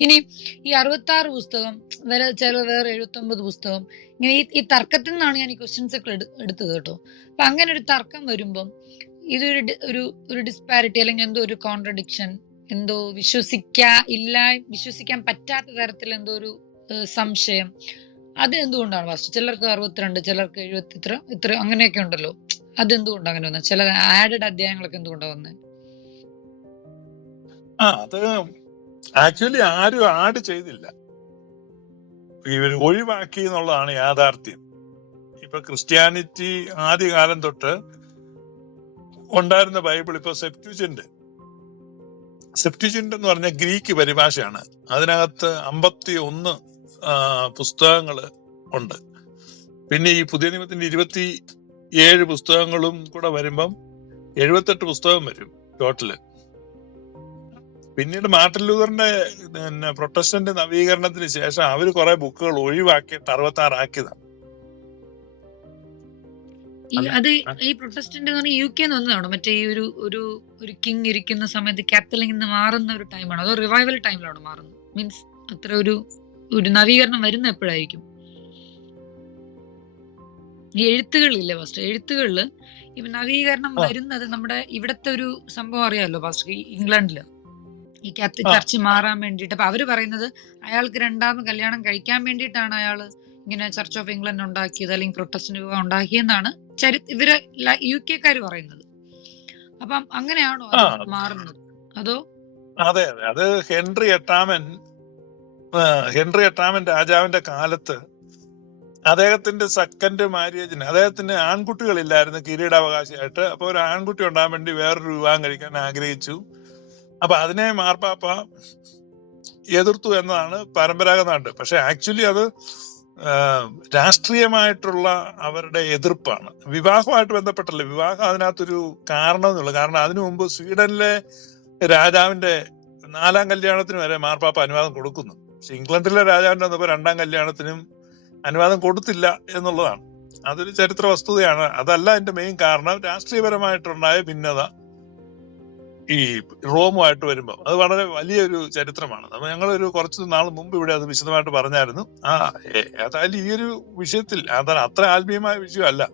ഇനി ഈ അറുപത്തി ആറ് പുസ്തകം വേറെ ചില വേറെ എഴുപത്തി ഒമ്പത് പുസ്തകം ഇങ്ങനെ ഈ ഈ തർക്കത്തിൽ നിന്നാണ് ഞാൻ ഈ ക്വസ്റ്റ്യൻസ് ഒക്കെ എടു- എടുത്തത് കേട്ടോ. അപ്പൊ അങ്ങനെ ഒരു തർക്കം വരുമ്പം ഇതൊരു ഒരു ഒരു ഡിസ്പാരിറ്റി അല്ലെങ്കിൽ എന്തോ ഒരു കോൺട്രഡിക്ഷൻ എന്തോ വിശ്വസിക്കാ ഇല്ല വിശ്വസിക്കാൻ പറ്റാത്ത തരത്തിൽ എന്തോ ഒരു സംശയം. അത് എന്തുകൊണ്ടാണ്? ഫസ്റ്റ് ചിലർക്ക് അറുപത്തിരണ്ട് ചിലർക്ക് എഴുപത്തി ഇത്ര ഇത്ര അങ്ങനെയൊക്കെ ഉണ്ടല്ലോ. അത് എന്തുകൊണ്ടാണ് അങ്ങനെ വന്നത്? ചില ആഡഡ് അധ്യായങ്ങളൊക്കെ എന്തുകൊണ്ടാണ് വന്നത്? ആ അത് ആക്ച്വലി ആരും ആഡ് ചെയ്തില്ല. ഇവർ ഒഴിവാക്കി എന്നുള്ളതാണ് യാഥാർത്ഥ്യം. ഇപ്പൊ ക്രിസ്ത്യാനിറ്റി ആദ്യകാലം തൊട്ട് ഉണ്ടായിരുന്ന ബൈബിൾ ഇപ്പൊ സെപ്റ്റുജന്റ് സെപ്റ്റുജന്റ് എന്ന് പറഞ്ഞ ഗ്രീക്ക് പരിഭാഷയാണ്. അതിനകത്ത് അമ്പത്തി ഒന്ന് പുസ്തകങ്ങൾ ഉണ്ട്. പിന്നെ ഈ പുതിയ നിയമത്തിന്റെ ഇരുപത്തി ഏഴ് പുസ്തകങ്ങളും കൂടെ വരുമ്പം എഴുപത്തെട്ട് പുസ്തകം വരും ടോട്ടൽ. പിന്നീട് മാർട്ടിൻ ലൂതറിന്റെ പിന്നെ പ്രൊട്ടസ്റ്റന്റ് നവീകരണത്തിന് ശേഷം അവർ കുറെ ബുക്കുകൾ ഒഴിവാക്കിയിട്ട് അറുപത്തി ആറ് ആക്കിയതാണ് ഈ അത് ഈ പ്രൊട്ടസ്റ്റന്റ് പറഞ്ഞാൽ യു കെ വന്നതാണോ? മറ്റേ ഈ ഒരു ഒരു ഒരു കിങ് ഇരിക്കുന്ന സമയത്ത് കാത്തലിംഗ് നിന്ന് മാറുന്ന ഒരു ടൈമാണോ? അതോ റിവൈവൽ ടൈമിലാണോ മാറുന്നത്? മീൻസ് അത്ര ഒരു ഒരു നവീകരണം വരുന്ന എപ്പോഴായിരിക്കും? ഈ എഴുത്തുകളില്ലേ ഫസ്റ്റ്? എഴുത്തുകളിൽ ഈ നവീകരണം. വരുന്നത് നമ്മുടെ ഇവിടത്തെ ഒരു സംഭവം അറിയാമല്ലോ ഫസ്റ്റ് ഇംഗ്ലണ്ടിൽ. ഈ കാത്ത ആ. ചർച്ച് മാറാൻ വേണ്ടിയിട്ട്. അപ്പൊ അവർ പറയുന്നത് അയാൾക്ക് രണ്ടാമത് കല്യാണം കഴിക്കാൻ വേണ്ടിയിട്ടാണ് അയാൾ ഇങ്ങനെ ചർച്ച് ഓഫ് ഇംഗ്ലണ്ട് ഉണ്ടാക്കിയത് അല്ലെങ്കിൽ പ്രൊട്ടസ്റ്റന്റ് വിഭാഗം ഉണ്ടാക്കിയെന്നാണ് ചരി ഇവർ യു കെക്കാര് പറയുന്നത്. അപ്പം അങ്ങനെയാണോ. മാറുന്നത്? അതോ? അതെ അതെ. അത് ഹെൻറി എട്ടാമൻ ഹെൻറി എട്ടാമൻ രാജാവിന്റെ കാലത്ത് അദ്ദേഹത്തിന്റെ സെക്കൻഡ് മാര്യേജിന് അദ്ദേഹത്തിന് ആൺകുട്ടികളില്ലായിരുന്നു കിരീടാവകാശിയായിട്ട്. അപ്പൊ ഒരു ആൺകുട്ടി ഉണ്ടാകാൻ വേണ്ടി വേറൊരു വിവാഹം കഴിക്കാൻ ആഗ്രഹിച്ചു. അപ്പൊ അതിനെ മാർപ്പാപ്പ എതിർത്തു എന്നതാണ് പരമ്പരാഗതമായിട്ട് പക്ഷെ ആക്ച്വലി അത് രാഷ്ട്രീയമായിട്ടുള്ള അവരുടെ എതിർപ്പാണ്. വിവാഹമായിട്ട് ബന്ധപ്പെട്ടല്ല. വിവാഹം അതിനകത്തൊരു കാരണം എന്നുള്ളത് കാരണം അതിനു മുമ്പ് സ്വീഡനിലെ രാജാവിന്റെ നാലാം കല്യാണത്തിന് വരെ മാർപ്പാപ്പ അനുവാദം കൊടുക്കുന്നു. പക്ഷെ ഇംഗ്ലണ്ടിലെ രാജാവിന്റെ വന്നപ്പോ രണ്ടാം കല്യാണത്തിനും അനുവാദം കൊടുത്തില്ല എന്നുള്ളതാണ്. അതൊരു ചരിത്ര വസ്തുതയാണ്. അതല്ല അതിന്റെ മെയിൻ കാരണം. രാഷ്ട്രീയപരമായിട്ടുണ്ടായ ഭിന്നത ഈ റോമുമായിട്ട് വരുമ്പോൾ അത് വളരെ വലിയൊരു ചരിത്രമാണ്. അപ്പൊ ഞങ്ങളൊരു കുറച്ച് നാൾ മുമ്പ് ഇവിടെ അത് വിശദമായിട്ട് പറഞ്ഞായിരുന്നു. ആ ഏതായാലും ഈ ഒരു വിഷയത്തിൽ അതാണ് അത്ര ആത്മീയമായ വിഷയമല്ല.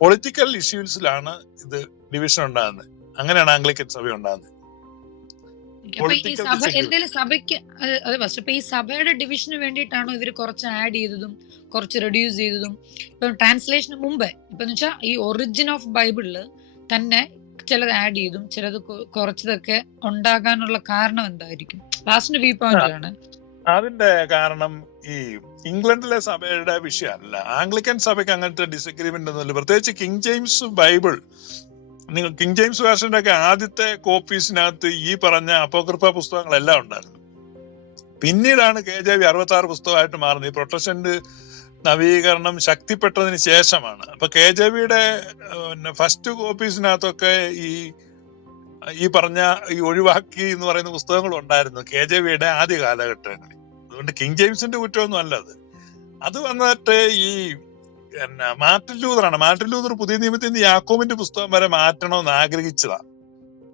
പൊളിറ്റിക്കൽ ഇഷ്യൂസിലാണ് ഇത് ഡിവിഷൻ ഉണ്ടാകുന്നത്. അങ്ങനെയാണ് ആംഗ്ലിക്കൻ സഭ ഉണ്ടാകുന്നത്. സഭ എന്തെങ്കിലും സഭയ്ക്ക് അത് അത് ഫസ്റ്റ് ഇപ്പൊ ഈ സഭയുടെ ഡിവിഷന് വേണ്ടിയിട്ടാണോ ഇവർ കുറച്ച് ആഡ് ചെയ്തതും കുറച്ച് റെഡ്യൂസ് ചെയ്തതും? ഇപ്പം ട്രാൻസ്ലേഷന് മുമ്പേ ഇപ്പൊ വെച്ചാൽ ഈ ഒറിജിൻ ഓഫ് ബൈബിളിൽ തന്നെ ചിലത് ആഡ് ചെയ്തും ചിലത് കുറച്ചതൊക്കെ ഉണ്ടാകാനുള്ള കാരണം എന്തായിരിക്കും? ലാസ്റ്റിന്റെ വ്യൂ പോയിന്റിലാണ് അതിന്റെ കാരണം ഈ ഇംഗ്ലണ്ടിലെ സഭയുടെ വിഷയമല്ല. ആംഗ്ലിക്കൻ സഭയ്ക്ക് അങ്ങനത്തെ ഡിസഗ്രിമെന്റ് ഒന്നുമില്ല. പ്രത്യേകിച്ച് കിങ് ജെയിംസ് ബൈബിൾ നിങ്ങൾ കിങ് ജെയിംസ് വേർഷന്റെ ഒക്കെ ആദ്യത്തെ കോപ്പീസിനകത്ത് ഈ പറഞ്ഞ അപ്പോകൃപ്പ പുസ്തകങ്ങളെല്ലാം ഉണ്ടായിരുന്നു. പിന്നീടാണ് കെ ജെ വി അറുപത്തി ആറ് പുസ്തകമായിട്ട് മാറുന്നത്. ഈ പ്രൊട്ടസ്റ്റന്റ് നവീകരണം ശക്തിപ്പെട്ടതിന് ശേഷമാണ്. അപ്പൊ കെ ജെ ബിയുടെ ഫസ്റ്റ് കോപ്പീസിനകത്തൊക്കെ ഈ ഈ പറഞ്ഞ ഈ ഒഴിവാക്കി എന്ന് പറയുന്ന പുസ്തകങ്ങൾ ഉണ്ടായിരുന്നു കെ ജെ ബിയുടെ ആദ്യ കാലഘട്ടങ്ങളിൽ. അതുകൊണ്ട് കിങ് ജെയിംസിന്റെ കുറ്റമൊന്നും അല്ല അത്. അത് വന്നിട്ട് ഈ പിന്നെ മാർട്ടിൻ ലൂതറാണ് മാർട്ടിൻ ലൂതർ പുതിയ നിയമത്തിൽ നിന്ന് യാക്കോമിന്റെ പുസ്തകം വരെ മാറ്റണമെന്ന് ആഗ്രഹിച്ചതാണ്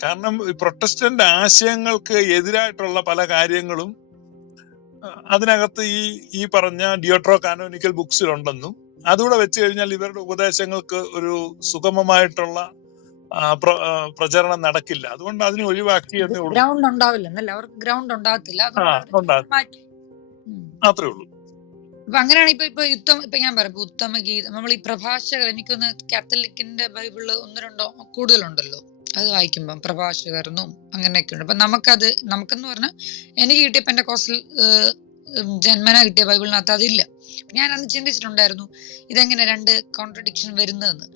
കാരണം പ്രൊട്ടസ്റ്റന്റ് ആശയങ്ങൾക്ക് എതിരായിട്ടുള്ള പല കാര്യങ്ങളും അതിനകത്ത് ഈ ഈ പറഞ്ഞ ഡിയോട്രോ കാനോനിക്കൽ ബുക്സിലുണ്ടെന്നും അതുകൂടെ വെച്ച് കഴിഞ്ഞാൽ ഇവരുടെ ഉപദേശങ്ങൾക്ക് ഒരു സുഗമമായിട്ടുള്ള പ്രചരണം നടക്കില്ല. അതുകൊണ്ട് അതിനെ ഒഴിവാക്കി ഉള്ളൂ. ഗ്രൗണ്ട് ഉണ്ടാവില്ല ഗ്രൗണ്ട് ഉണ്ടാകത്തില്ല. മാത്രമേ ഉള്ളൂ. അപ്പൊ അങ്ങനെയാണ് ഇപ്പൊ ഇപ്പൊ ഉത്തമ ഇപ്പൊ ഞാൻ പറയാം ഉത്തമ ഗീതം നമ്മൾ ഈ പ്രഭാഷകർ എനിക്കൊന്ന് കാത്തലിക്കിന്റെ ബൈബിളിൽ ഒന്ന് രണ്ടോ കൂടുതലുണ്ടല്ലോ. അത് വായിക്കുമ്പം പ്രഭാഷകർന്നും അങ്ങനെയൊക്കെ ഉണ്ട് അപ്പൊ നമുക്കത് നമുക്കെന്ന് പറഞ്ഞാൽ എനിക്ക് കിട്ടിയ കോസിൽ ജന്മന കിട്ടിയ ബൈബിളിനകത്ത് അതില്ല. ഞാൻ അന്ന് ചിന്തിച്ചിട്ടുണ്ടായിരുന്നു ഇതെങ്ങനെ രണ്ട് കോൺട്രഡിക്ഷൻ വരുന്നതെന്ന്.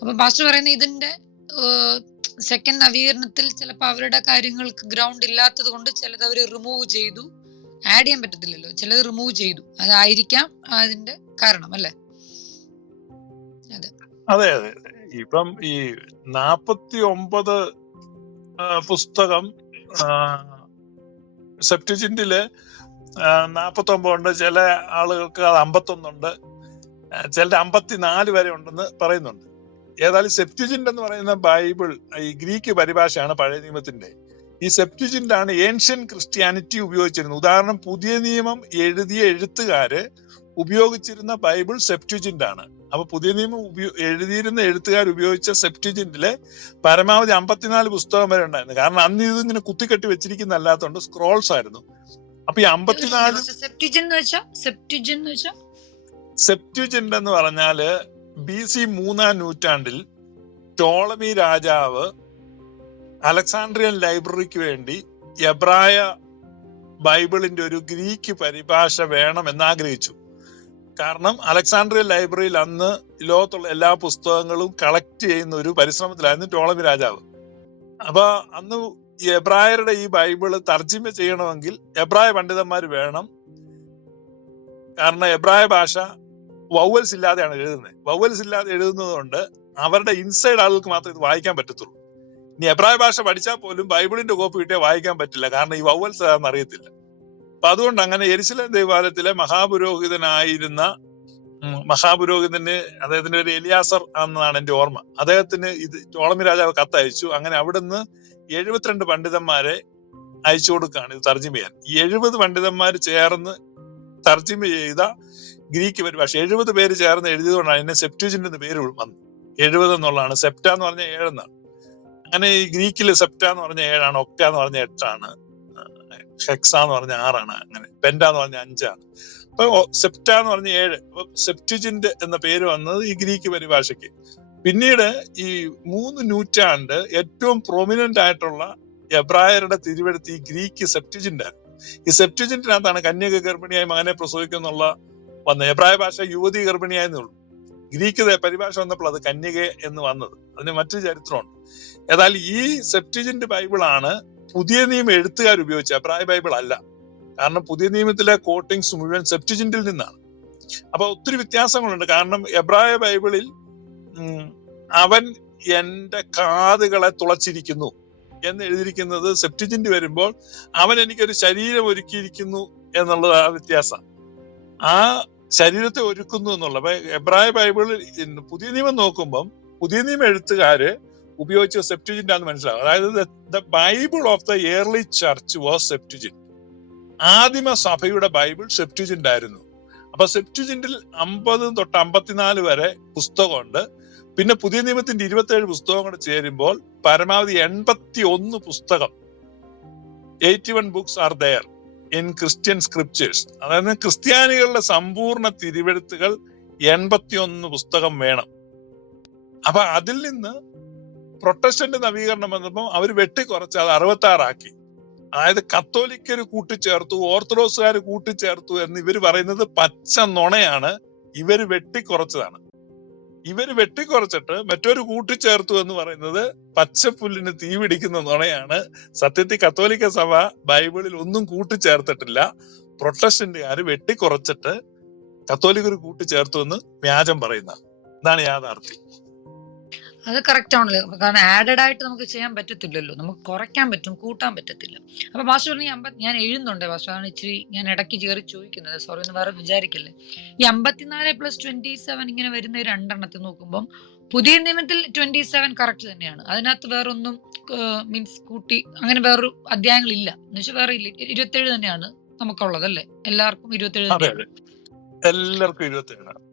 അപ്പൊ പാസ്റ്റർ പറയുന്ന ഇതിന്റെ സെക്കൻഡ് നവീകരണത്തിൽ ചിലപ്പോൾ അവരുടെ കാര്യങ്ങൾക്ക് ഗ്രൗണ്ട് ഇല്ലാത്തത് കൊണ്ട് ചിലത് അവർ റിമൂവ് ചെയ്തു. ആഡ് ചെയ്യാൻ പറ്റത്തില്ലല്ലോ. ചിലത് റിമൂവ് ചെയ്തു. അതായിരിക്കാം അതിന്റെ കാരണം അല്ലെ? അതെ. അതെ. ഇപ്പം ഈ നാപ്പത്തി ഒമ്പത് പുസ്തകം സെപ്റ്റിജിന്റിൽ നാപ്പത്തി ഒമ്പതുണ്ട് ചില ആളുകൾക്ക് അത് അമ്പത്തൊന്നുണ്ട്. ചിലര് അമ്പത്തിനാല് വരെ ഉണ്ടെന്ന് പറയുന്നുണ്ട്. ഏതായാലും സെപ്റ്റിജിന്റ് എന്ന് പറയുന്ന ബൈബിൾ ഈ ഗ്രീക്ക് പരിഭാഷയാണ് പഴയ നിയമത്തിന്റെ ഈ സെപ്റ്റുജിന്റാണ് ഏൻഷ്യൻ ക്രിസ്ത്യാനിറ്റി ഉപയോഗിച്ചിരുന്നത്. ഉദാഹരണം പുതിയ നിയമം എഴുതിയ എഴുത്തുകാര് ഉപയോഗിച്ചിരുന്ന ബൈബിൾ സെപ്റ്റുജിന്റാണ് അപ്പൊ പുതിയ നിയമം എഴുതിയിരുന്ന എഴുത്തുകാർ ഉപയോഗിച്ച സെപ്റ്റുജിന്റിലെ പരമാവധി അമ്പത്തിനാല് പുസ്തകം വരെ ഉണ്ടായിരുന്നു. കാരണം അന്ന് ഇത് ഇങ്ങനെ കുത്തിക്കെട്ടി വെച്ചിരിക്കുന്നല്ലാത്തതുകൊണ്ട് സ്ക്രോൾസ് ആയിരുന്നു. അപ്പൊ ഈ അമ്പത്തിനാല് സെപ്റ്റിജൻ എന്ന് പറഞ്ഞാൽ ബി സി മൂന്നാം നൂറ്റാണ്ടിൽ ടോളമി രാജാവ് അലക്സാണ്ട്രിയൻ ലൈബ്രറിക്ക് വേണ്ടി എബ്രായ ബൈബിളിന്റെ ഒരു ഗ്രീക്ക് പരിഭാഷ വേണം ആഗ്രഹിച്ചു കാരണം അലക്സാണ്ട്രിയൻ ലൈബ്രറിയിൽ അന്ന് ലോകത്തുള്ള എല്ലാ പുസ്തകങ്ങളും കളക്ട് ചെയ്യുന്ന ഒരു പരിശ്രമത്തിലായിരുന്നു ടോളമി രാജാവ്. അപ്പൊ അന്ന് എബ്രായരുടെ ഈ ബൈബിൾ തർജിമ ചെയ്യണമെങ്കിൽ എബ്രായ പണ്ഡിതന്മാർ വേണം. കാരണം എബ്രായ ഭാഷ വൗവൽസ് ഇല്ലാതെയാണ് എഴുതുന്നത്. വൗവൽസ് ഇല്ലാതെ എഴുതുന്നത് കൊണ്ട് അവരുടെ ഇൻസൈഡ് ആളുകൾക്ക് മാത്രമേ ഇത് വായിക്കാൻ പറ്റത്തുള്ളൂ. ഇനി എബ്രായ ഭാഷ പഠിച്ചാൽ പോലും ബൈബിളിന്റെ കോപ്പി കിട്ടിയാൽ വായിക്കാൻ പറ്റില്ല. കാരണം ഈ വൗവൽസ് അറിയത്തില്ല. അപ്പൊ അതുകൊണ്ട് അങ്ങനെ എരിശിലം ദേവാലയത്തിലെ മഹാപുരോഹിതനായിരുന്ന മഹാപുരോഹിതന് അദ്ദേഹത്തിന്റെ ഒരു എലിയാസർ എന്നാണ് എന്റെ ഓർമ്മ. അദ്ദേഹത്തിന് ഇത് ടോളമി രാജാവ് കത്തയച്ചു. അങ്ങനെ അവിടുന്ന് എഴുപത്തിരണ്ട് പണ്ഡിതന്മാരെ അയച്ചു കൊടുക്കുകയാണ് ഇത് തർജിമ ചെയ്യാൻ. ഈ എഴുപത് പണ്ഡിതന്മാർ ചേർന്ന് തർജിമ ചെയ്ത ഗ്രീക്ക് പരിഭാഷ എഴുപത് പേര് ചേർന്ന് എഴുതിയതുകൊണ്ടാണ് എന്നെ സെപ്റ്റുജിന്റെ പേര് വന്നത് എഴുപത് എന്നുള്ളതാണ്. സെപ്റ്റ എന്ന് പറഞ്ഞാൽ ഏഴെന്നാണ്. അങ്ങനെ ഈ ഗ്രീക്കിൽ സെപ്റ്റ എന്ന് പറഞ്ഞ ഏഴാണ് ഒക്ട എന്ന് പറഞ്ഞ എട്ടാണ് ഹെക്സ എന്ന് പറഞ്ഞ ആറാണ് അങ്ങനെ പെൻഡ എന്ന് പറഞ്ഞ അഞ്ചാണ്. അപ്പൊ സെപ്റ്റ എന്ന് പറഞ്ഞ ഏഴ് അപ്പൊ സെപ്റ്റുജിന്റ് എന്ന പേര് വന്നത് ഈ ഗ്രീക്ക് പരിഭാഷയ്ക്ക്. പിന്നീട് ഈ മൂന്ന് നൂറ്റാണ്ട് ഏറ്റവും പ്രൊമിനന്റ് ആയിട്ടുള്ള എബ്രായരുടെ തിരുവെടുത്ത് ഈ ഗ്രീക്ക് സെപ്റ്റുജിന്റ്. ഈ സെപ്റ്റിജിന്റിനകത്താണ് കന്യക ഗർഭിണിയായി മകനെ പ്രസവിക്കുന്നുള്ള വന്നത് എബ്രായ ഭാഷ യുവതി ഗർഭിണിയായെന്നേ ഉള്ളൂ. ഗ്രീക്ക് പരിഭാഷ വന്നപ്പോൾ അത് കന്യക എന്ന് വന്നത്. അതിന് മറ്റു ചരിത്രമുണ്ട്. ഏതായാലും ഈ സെപ്റ്റിജിന്റെ ബൈബിളാണ് പുതിയ നിയമം എഴുത്തുകാർ ഉപയോഗിച്ച അഭിപ്രായ ബൈബിൾ അല്ല. കാരണം പുതിയ നിയമത്തിലെ കോട്ടിങ്സ് മുഴുവൻ സെപ്റ്റിജിന്റിൽ നിന്നാണ്. അപ്പൊ ഒത്തിരി വ്യത്യാസങ്ങളുണ്ട്. കാരണം എബ്രായ ബൈബിളിൽ അവൻ എന്റെ കാതുകളെ തുളച്ചിരിക്കുന്നു എന്ന് എഴുതിയിരിക്കുന്നത് സെപ്റ്റിജിന്റ് വരുമ്പോൾ അവൻ എനിക്കൊരു ശരീരം ഒരുക്കിയിരിക്കുന്നു എന്നുള്ളത് ആ വ്യത്യാസം ആ ശരീരത്തെ ഒരുക്കുന്നു എന്നുള്ള എബ്രായ ബൈബിളിൽ പുതിയ നിയമം നോക്കുമ്പം പുതിയ നിയമം എഴുത്തുകാര് ഉപയോഗിച്ച സെപ്റ്റുജിന്റ് ആണെന്ന് മനസ്സിലാവും. അതായത് the Bible of the early church was Septuagint ആദിമ സഭയുടെ ബൈബിൾ സെപ്റ്റുജിന്റ് ആയിരുന്നു. അപ്പൊ സെപ്റ്റുജിന്റിൽ അമ്പത് തൊട്ട് അമ്പത്തിനാല് വരെ പുസ്തകമുണ്ട്. പിന്നെ പുതിയ നിയമത്തിന്റെ ഇരുപത്തിയേഴ് പുസ്തകം കൂടെ ചേരുമ്പോൾ പരമാവധി എൺപത്തി ഒന്ന് പുസ്തകം. Eighty one books are there in Christian scriptures അതായത് ക്രിസ്ത്യാനികളുടെ സമ്പൂർണ തിരുവെഴുത്തുകൾ എൺപത്തിയൊന്ന് പുസ്തകം വേണം. അപ്പൊ അതിൽ നിന്ന് പ്രൊട്ടസ്റ്റന്റ് നവീകരണം വന്നപ്പോൾ അവർ വെട്ടിക്കുറച്ച് അത് അറുപത്തി ആറാക്കി അതായത് കത്തോലിക്കര് കൂട്ടിച്ചേർത്തു ഓർത്തഡോക്സുകാർ കൂട്ടിച്ചേർത്തു എന്ന് ഇവർ പറയുന്നത് പച്ച നുണയാണ് ഇവർ വെട്ടിക്കുറച്ചതാണ്. ഇവർ വെട്ടിക്കുറച്ചിട്ട് മറ്റൊരു കൂട്ടിച്ചേർത്തു എന്ന് പറയുന്നത് പച്ചപ്പുല്ലിന് തീ പിടിക്കുന്ന നുണയാണ്. സത്യത്തിൽ കത്തോലിക്ക സഭ ബൈബിളിൽ ഒന്നും കൂട്ടിച്ചേർത്തിട്ടില്ല. പ്രൊട്ടസ്റ്റന്റുകാർ വെട്ടിക്കുറച്ചിട്ട് കത്തോലിക്കർ കൂട്ടിച്ചേർത്തു എന്ന് വ്യാജം പറയുന്ന. ഇതാണ് യാഥാർത്ഥ്യം. അത് കറക്റ്റ് ആണല്ലോ. കാരണം ആഡഡ് ആയിട്ട് നമുക്ക് ചെയ്യാൻ പറ്റത്തില്ലല്ലോ. നമുക്ക് കുറയ്ക്കാൻ പറ്റും കൂട്ടാൻ പറ്റത്തില്ല. അപ്പൊ ഭാഷ പറഞ്ഞു ഞാൻ എഴുതുന്നുണ്ട് ഭാഷ അതാണ് ഇച്ചിരി ഞാൻ ഇടയ്ക്ക് കയറി ചോദിക്കുന്നത്. സോറി എന്ന് വേറെ വിചാരിക്കില്ലേ. ഈ അമ്പത്തിനാല് പ്ലസ് ട്വന്റി സെവൻ ഇങ്ങനെ വരുന്ന രണ്ടെണ്ണത്തിൽ നോക്കുമ്പോൾ പുതിയ നിയമത്തിൽ ട്വന്റി സെവൻ കറക്റ്റ് തന്നെയാണ്. അതിനകത്ത് വേറൊന്നും മീൻസ് കൂട്ടി അങ്ങനെ വേറൊരു അധ്യായങ്ങളില്ല. എന്ന് വെച്ചാൽ വേറെ ഇല്ല. ഇരുപത്തേഴ് തന്നെയാണ് നമുക്കുള്ളത് അല്ലേ? എല്ലാവർക്കും ഇരുപത്തേഴ് എല്ലാവർക്കും ഇരുപത്തിയേഴാണ്